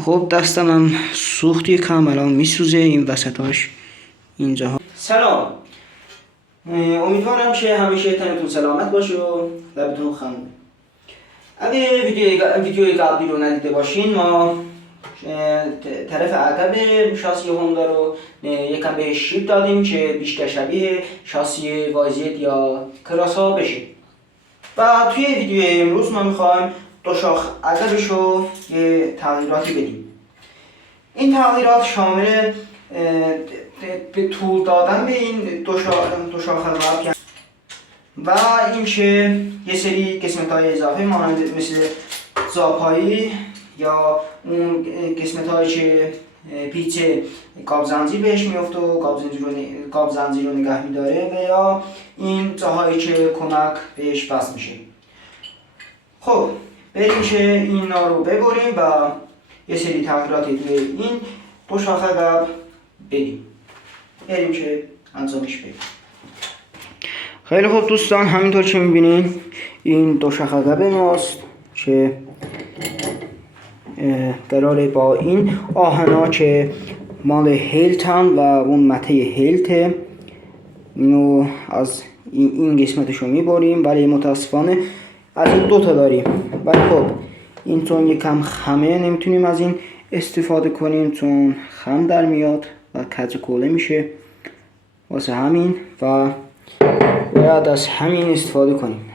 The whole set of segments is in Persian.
خب دستم هم سوخت یکم، الان میسوزه این وسطاش اینجا. سلام، امیدوارم که همیشه تنتون سلامت باشه و لبتون خمونه. اگه ویدیوی قبلی رو ندیده باشین، ما طرف عقب شاسی هوندا رو یکم به شیب دادیم که بیشتر شبیه شاسی وایزید یا کراس ها بشه. و توی ویدیوی امروز ما میخوایم دو شاخ عقبش رو یه تغییراتی بدیم. این تغییرات شامل به طول دادن به این دو شاخ عقب و اینکه یه سری قسمت‌های اضافه مانند مثل زاپایی یا اون قسمت‌هایی که پیچ قاب زنجیر بهش میفته و قاب زنجیر رو نگه میداره و یا این جاهایی که کمک بهش بس میشه. خب بریم که اینا رو ببریم و یه سری تغییراتی توی این دو شاخه عقب بدیم. بریم که انجامش بدیم. خیلی خوب دوستان، همینطور که میبینین این دو شاخه عقب ماست که قراره با این آهنا که مال هیلتن و اون مته هیلته اینو از این قسمتشو میبریم، ولی متاسفانه از این دوتا داریم. ولی خب این چون یکم خمه نمیتونیم از این استفاده کنیم چون خم در میاد و کج کوله میشه، واسه همین و باید از همین استفاده کنیم.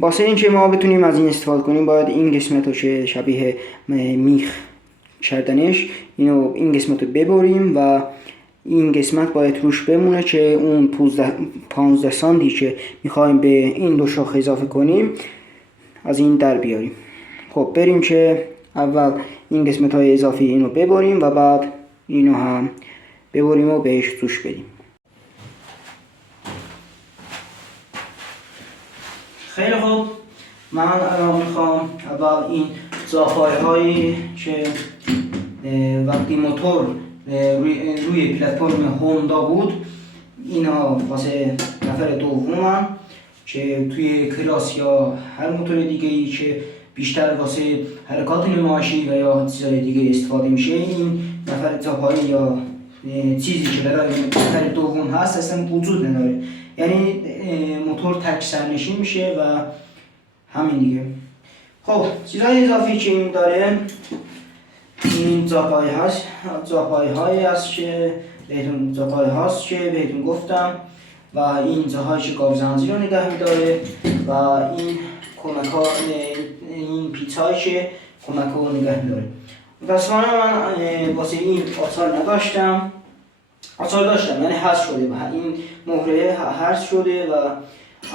واسه اینکه ما بتونیم از این استفاده کنیم باید این قسمت رو که شبیه میخ کردنش این قسمت رو ببریم و این قسمت باید روش بمونه که اون 15 سانتی که میخوایم به این دو شاخه اضافه کنیم از این در بیاریم. خب بریم که اول این قسمت های اضافی اینو ببریم و بعد اینو هم ببریم و بهش روش بدیم. خیلی خوب، من الان میخوام اول این زاپای هایی که وقتی موتور روی پلتفرم هوندا بود اینا واسه نفر دومم که توی کراس یا هر موتور دیگه ای که بیشتر واسه حرکات نمایشی و یا چیزای دیگه استفاده میشه، این نفر زاپایی یا چیزی که برای نفر دوم هست اصلا وجود نداره، یعنی موتور تک سرنشین میشه و همین دیگه. خب چیزهای اضافی که این داره این زاپایی هست که بهتون گفتم و این جاهایی که قاب زنجیر رو نگه میداره و این این پیچ هایی که کمک رو نگه میداره. متاسفانه من واسه این آثار داشتم یعنی حذف شده و این مهره حذف شده و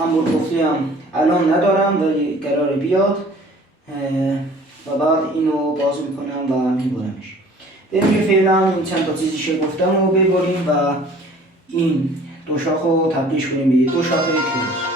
امور گفته هم الان ندارم ولی قراره بیاد و بعد اینو باز میکنم و میبرمش. بریم که فعلا این چند تا چیزی که گفتم رو ببریم و این دو شاخ رو تبدیل کنیم به دو شاخه کروس.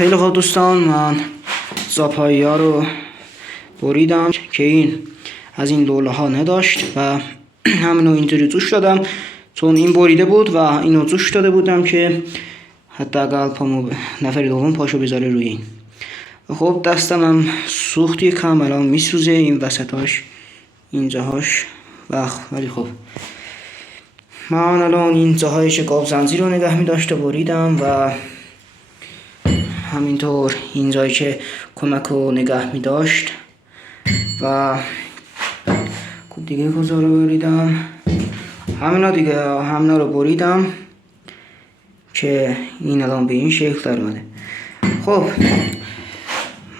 خیلی خوب دوستان، من زاپایی ها رو بریدم که این از این لوله ها نداشت و همینو اینطوری جوش دادم، چون این بریده بود و اینو جوش داده بودم که حتی اگر پامو نفر دوم پاشو بذاره روی این. خب دستم هم سوخت یکم، الان میسوزه این وسطاش اینجاهاش ولی خب من الان این جاهای شکاف زنجیر رو نگه می داشته بریدم و همینطور این جایی که کمک رو نگه می داشت و خب دیگه کجا رو بریدم، همینا رو بریدم که این الان به این شکل در اومده. خب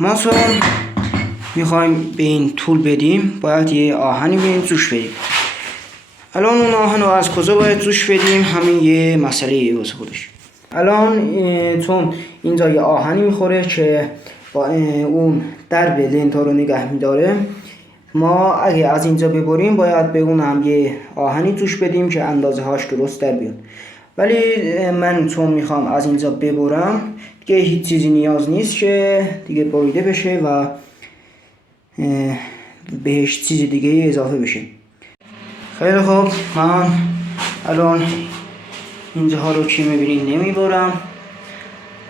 ما چون میخوایم به این طول بدیم باید یه آهنی به این جوش بدیم. الان اون آهن رو از کجا باید جوش بدیم؟ همین یه مسئله واسه خودش. الان چون اینجا یه آهنی میخوره که با اون درب لنتا رو نگه میداره، ما اگه از اینجا ببریم باید به اون هم یه آهنی جوش بدیم که اندازه هاش درست در بیاد. ولی من چون میخوام از اینجا ببرم دیگه هیچ چیزی نیاز نیست که دیگه بریده بشه و بهش چیز دیگه اضافه بشه. خیلی خوب، من الان اینجاها رو که میبینید نمیبرم،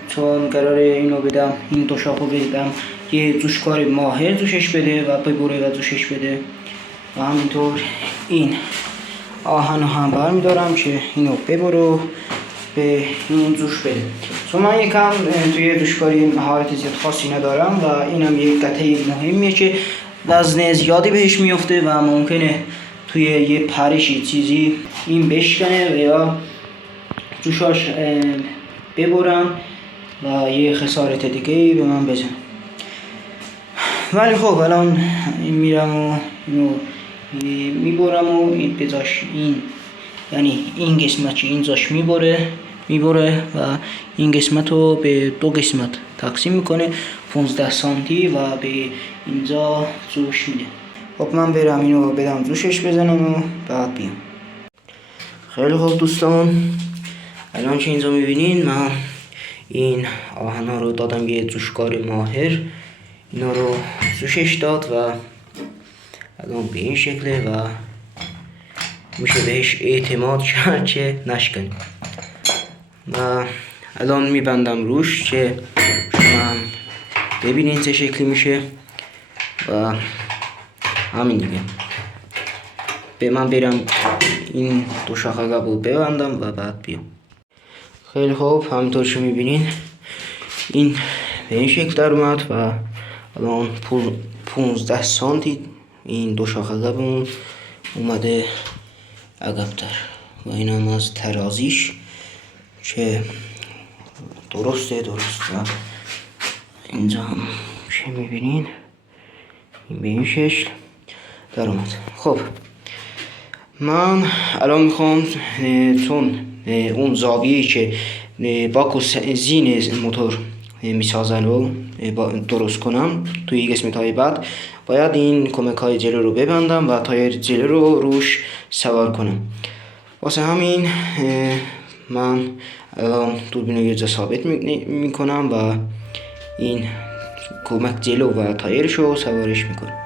چون قراره اینو بدم، این دو شاخو بدم یه جوشکار ماهر جوشش بده و ببره و جوشش بده و همینطور این آهن هم برمیدارم که اینو ببره به این جوش بده. چون من یکم توی جوشکاری مهارت زیاد خاصی ندارم و اینم یک قطعه مهمیه که وزن زیادی بهش میفته و ممکنه توی یه پرشی چیزی این بشکنه و یا جوشاش ببرم و یه خسارت دیگه به من بزنه. ولی خب الان میرم و اینو میبرم و این بذاش این، یعنی این قسمت که اینجاش میبره و این قسمت رو به دو قسمت تقسیم میکنه 15 سانتی و به اینجا جوش میده. خب من برم اینو بدم جوشش بزنم و بعد بیام. خیلی خوب دوستان، الان که اینجا میبینین من این آهنا رو دادم یه جوشکار ماهر، اینا رو جوشش داد و الان به این شکله و میشه بهش اعتماد کرد که نشکنه. و الان میبندم روش که شما ببینین چه شکلی میشه و همین دیگه. به من برم این دو شاخه رو ببندم و بعد بیام. خیلی خوب، همینطور که میبینین این به این شکل در اومد و الان 15 سانتی این دو شاخه قبمون اومده عقب‌تر و این هم از ترازیش که درسته و اینجا هم که میبینین این به این شکل در اومد. خب من الان میخوام چون اون زاویه‌ای که باکو زین موتور میسازن رو درست کنم توی قسمت های بعد باید این کمک های جلو رو ببندم و تایر جلو رو روش سوار کنم. واسه همین من الان دوربین رو یه جا ثابت میکنم و این کمک جلو و تایرش رو سوارش میکنم.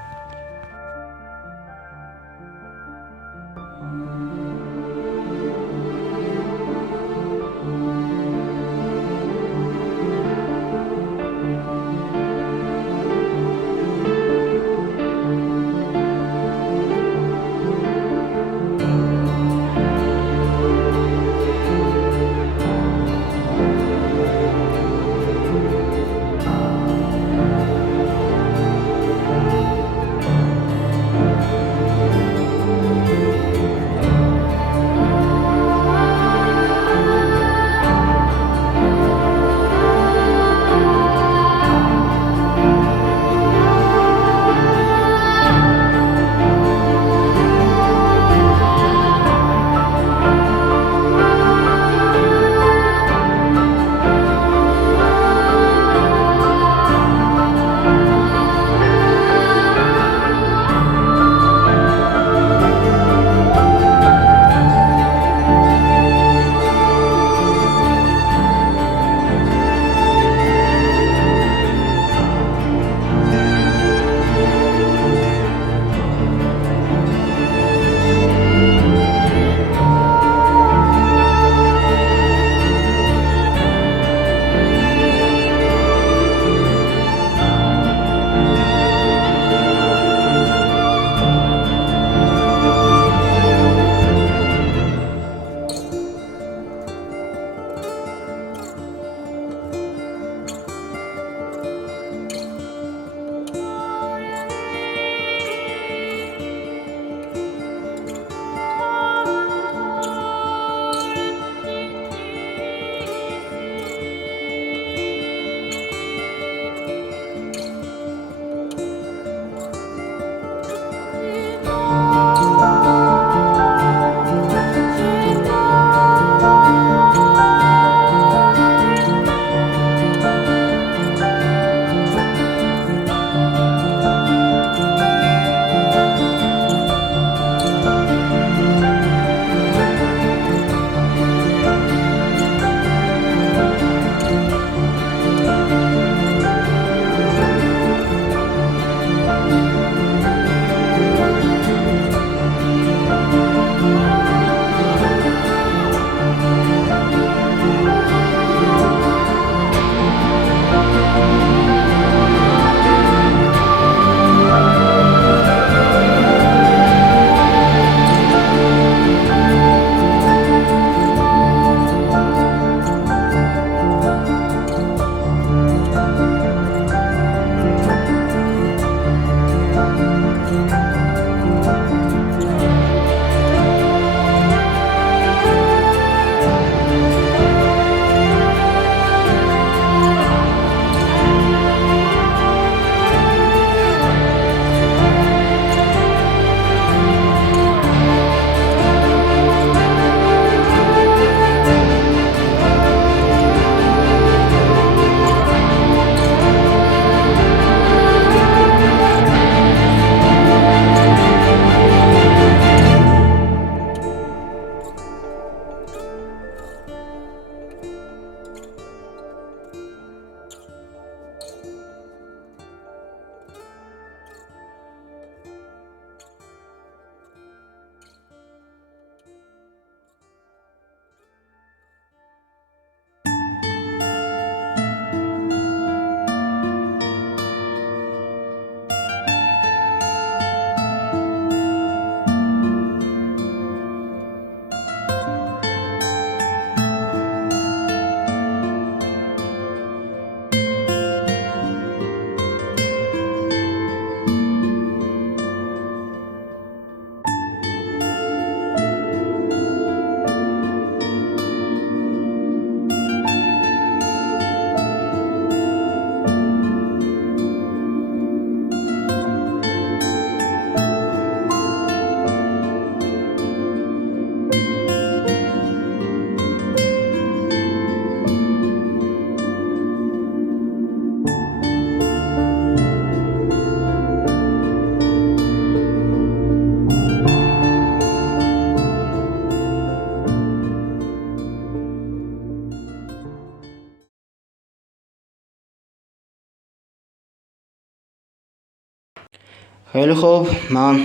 خیلی خوب، من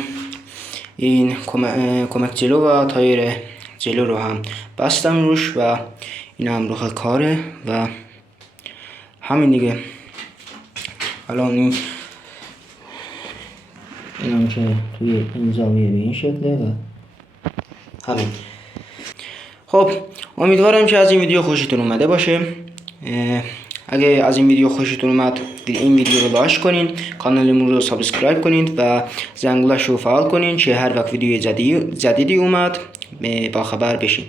این کمک جلو و تایر جلو رو هم بستم روش و این هم رخ کاره و همین دیگه. الان این هم که توی این زاویه به این شکله و همین. خب امیدوارم که از این ویدیو خوشتون اومده باشه. اگه از این ویدیو خوشتون اومد این ویدیو رو لایک کنین، کانالمون رو سابسکرایب کنین و زنگولش رو فعال کنین که هر وقت ویدیو جدیدی اومد با خبر بشین.